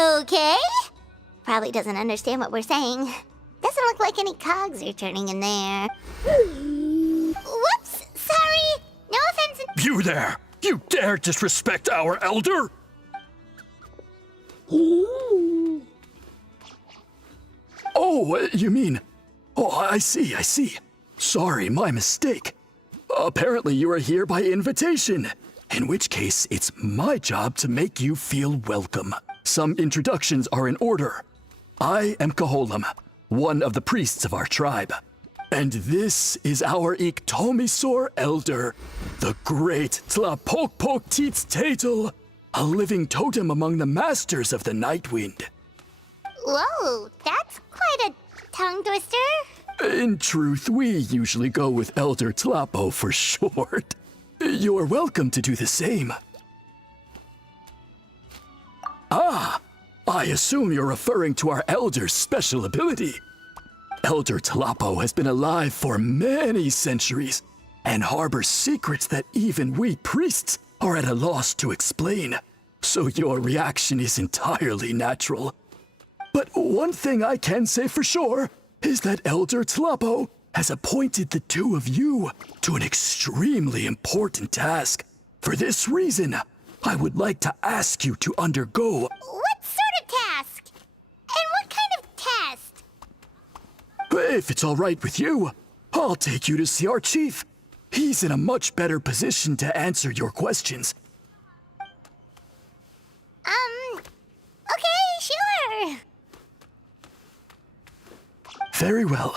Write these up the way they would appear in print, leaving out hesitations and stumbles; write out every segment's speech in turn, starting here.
Okay. Probably doesn't understand what we're saying. Doesn't look like any cogs are turning in there. Whoops! Sorry! No offense. You there! You dare disrespect our elder? Oh, you mean... Oh, I see. Sorry, my mistake. Apparently you are here by invitation. In which case, it's my job to make you feel welcome. Some introductions are in order. I am Kaholam, one of the priests of our tribe. And this is our Iktomisor elder, the great Tlapokpok Teets Tatel, a living totem among the masters of the Nightwind. Whoa, that's quite a tongue twister. In truth, we usually go with Elder Tlapo for short. You're welcome to do the same. Ah, I assume you're referring to our elder's special ability. Elder Tlapo has been alive for many centuries and harbors secrets that even we priests are at a loss to explain. So your reaction is entirely natural. But one thing I can say for sure is that Elder Tlapo has appointed the two of you to an extremely important task. For this reason, I would like to ask you to undergo... What sort of task? And what kind of test? If it's all right with you, I'll take you to see our chief. He's in a much better position to answer your questions. Okay, sure. Very well.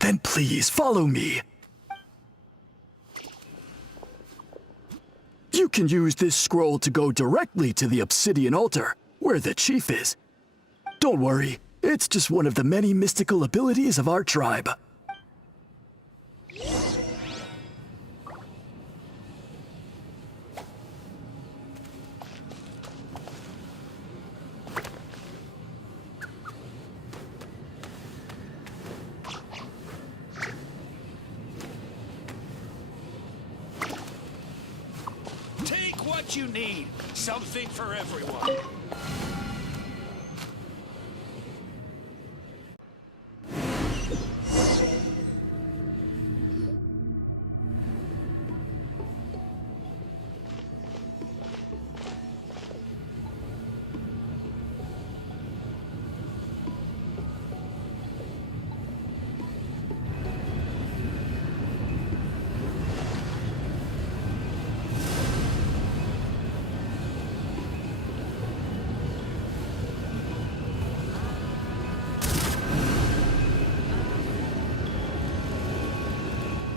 Then please follow me. You can use this scroll to go directly to the obsidian altar, where the chief is. Don't worry, it's just one of the many mystical abilities of our tribe. Take what you need. Something for everyone.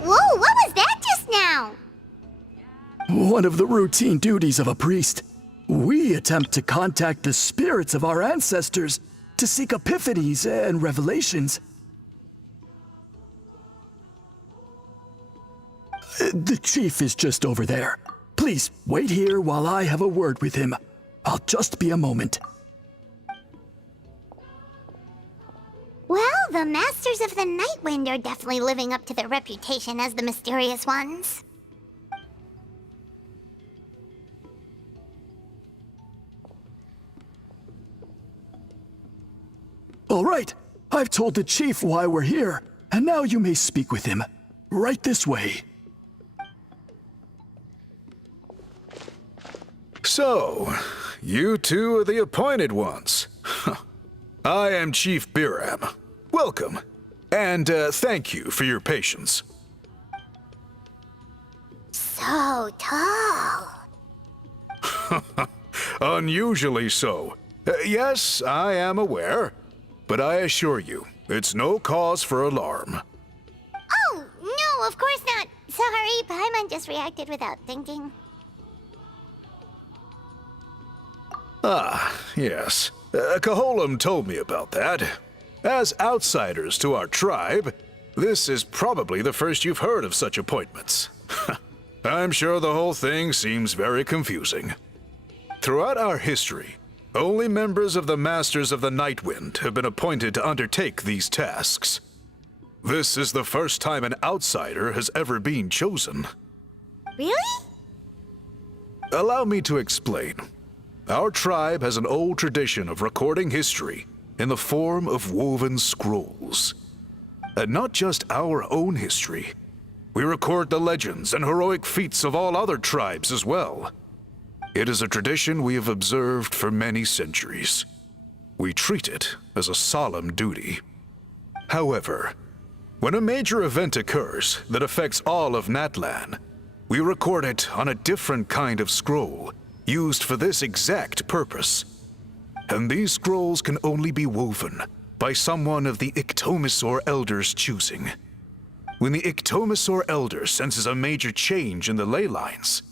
Whoa, what was that just now? One of the routine duties of a priest. We attempt to contact the spirits of our ancestors to seek epiphanies and revelations. The chief is just over there. Please wait here while I have a word with him. I'll just be a moment. Well, the Masters of the Nightwind are definitely living up to their reputation as the mysterious ones. All right, I've told the chief why we're here, and now you may speak with him. Right this way. So, you two are the appointed ones. I am Chief Biram. Welcome, and thank you for your patience. So tall. Unusually so. Yes, I am aware, but I assure you, it's no cause for alarm. Oh, no, of course not. Sorry, Paimon just reacted without thinking. Ah, yes. Kaholam told me about that. As outsiders to our tribe, this is probably the first you've heard of such appointments. I'm sure the whole thing seems very confusing. Throughout our history, only members of the Masters of the Nightwind have been appointed to undertake these tasks. This is the first time an outsider has ever been chosen. Really? Allow me to explain. our tribe has an old tradition of recording history in the form of woven scrolls. And not just our own history. We record the legends and heroic feats of all other tribes as well. It is a tradition we have observed for many centuries. We treat it as a solemn duty. However, when a major event occurs that affects all of Natlan, we record it on a different kind of scroll, used for this exact purpose. And these scrolls can only be woven by someone of the Ictomisaur Elder's choosing. When the Ictomisaur Elder senses a major change in the ley lines,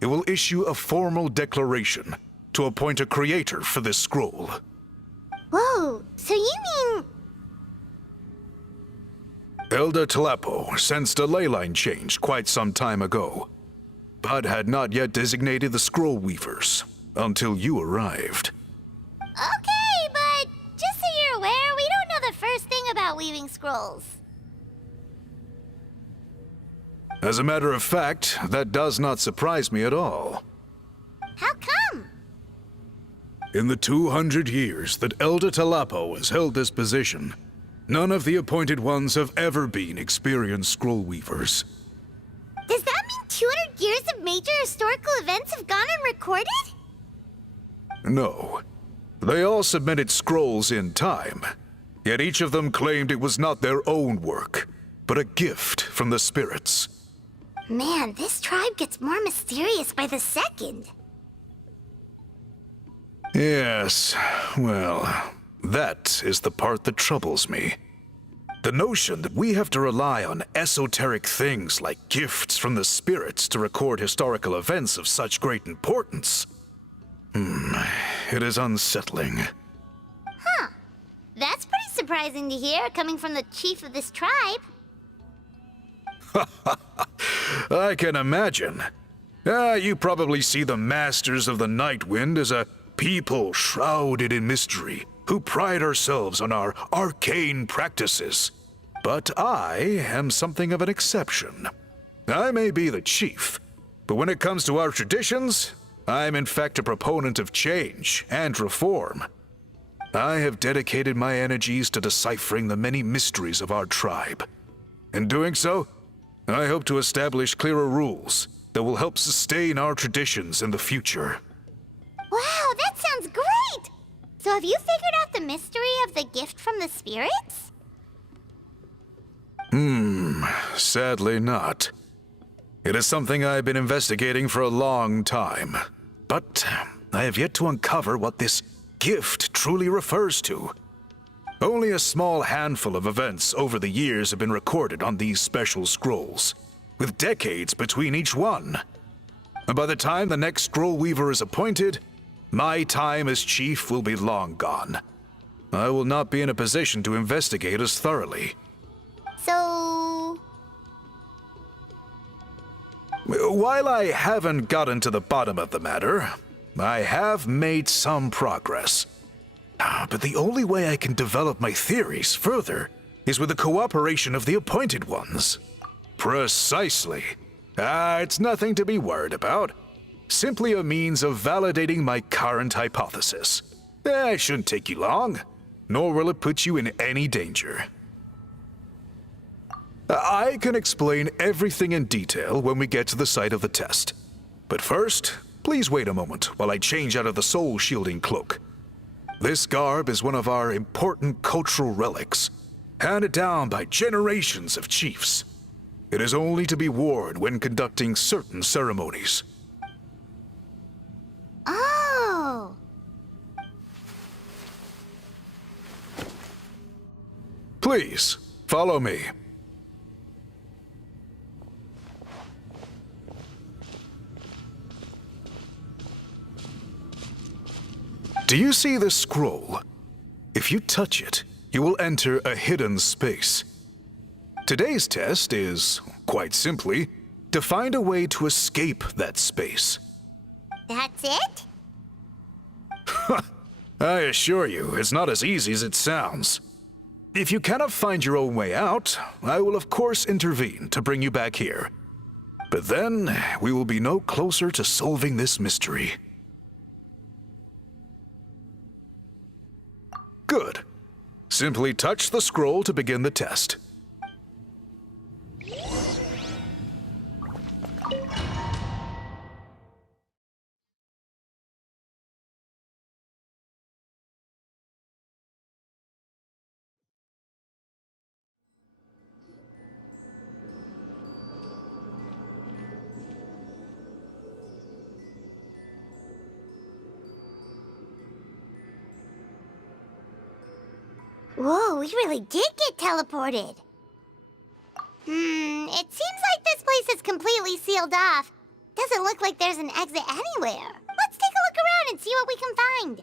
it will issue a formal declaration to appoint a creator for this scroll. Whoa, so you mean... Elder Tlapo sensed a ley line change quite some time ago, but had not yet designated the scroll weavers until you arrived. Okay, but just so you're aware, we don't know the first thing about weaving scrolls. As a matter of fact, that does not surprise me at all. How come? In the 200 years that Elder Tlapo has held this position, none of the appointed ones have ever been experienced scroll weavers. Does that mean 200 years of major historical events have gone unrecorded? No. They all submitted scrolls in time, yet each of them claimed it was not their own work, but a gift from the spirits. Man, this tribe gets more mysterious by the second. Yes, well, that is the part that troubles me. The notion that we have to rely on esoteric things like gifts from the spirits to record historical events of such great importance. It is unsettling. Huh. That's pretty surprising to hear, coming from the chief of this tribe. I can imagine. You probably see the Masters of the Night Wind as a people shrouded in mystery, who pride ourselves on our arcane practices. But I am something of an exception. I may be the chief, but when it comes to our traditions, I'm in fact a proponent of change and reform. I have dedicated my energies to deciphering the many mysteries of our tribe. In doing so, I hope to establish clearer rules that will help sustain our traditions in the future. Wow, that sounds great! So have you figured out the mystery of the gift from the spirits? Sadly not. It is something I've been investigating for a long time, but I have yet to uncover what this gift truly refers to. Only a small handful of events over the years have been recorded on these special scrolls, with decades between each one. And by the time the next scroll weaver is appointed, my time as chief will be long gone. I will not be in a position to investigate as thoroughly. So... While I haven't gotten to the bottom of the matter, I have made some progress. But the only way I can develop my theories further is with the cooperation of the appointed ones. Precisely. It's nothing to be worried about. Simply a means of validating my current hypothesis. It shouldn't take you long, nor will it put you in any danger. I can explain everything in detail when we get to the site of the test. But first, please wait a moment while I change out of the soul-shielding cloak. This garb is one of our important cultural relics, handed down by generations of chiefs. It is only to be worn when conducting certain ceremonies. Oh! Please, follow me. Do you see this scroll? If you touch it, you will enter a hidden space. Today's test is, quite simply, to find a way to escape that space. That's it? I assure you, it's not as easy as it sounds. If you cannot find your own way out, I will of course intervene to bring you back here. But then, we will be no closer to solving this mystery. Good. Simply touch the scroll to begin the test. Whoa, we really did get teleported. It seems like this place is completely sealed off. Doesn't look like there's an exit anywhere. Let's take a look around and see what we can find.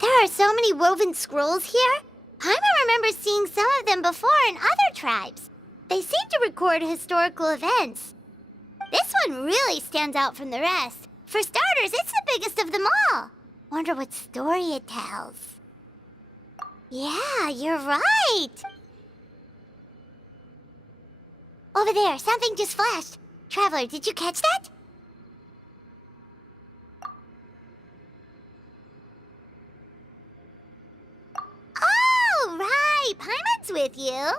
There are so many woven scrolls here. Paimon remembers seeing some of them before in other tribes. They seem to record historical events. This one really stands out from the rest. For starters, it's the biggest of them all. Wonder what story it tells. Yeah, you're right. Over there, something just flashed. Traveler, did you catch that? Oh, right. Paimon's with you.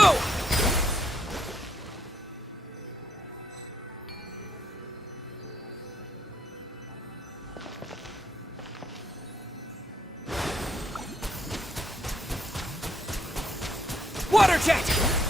go! Water jet!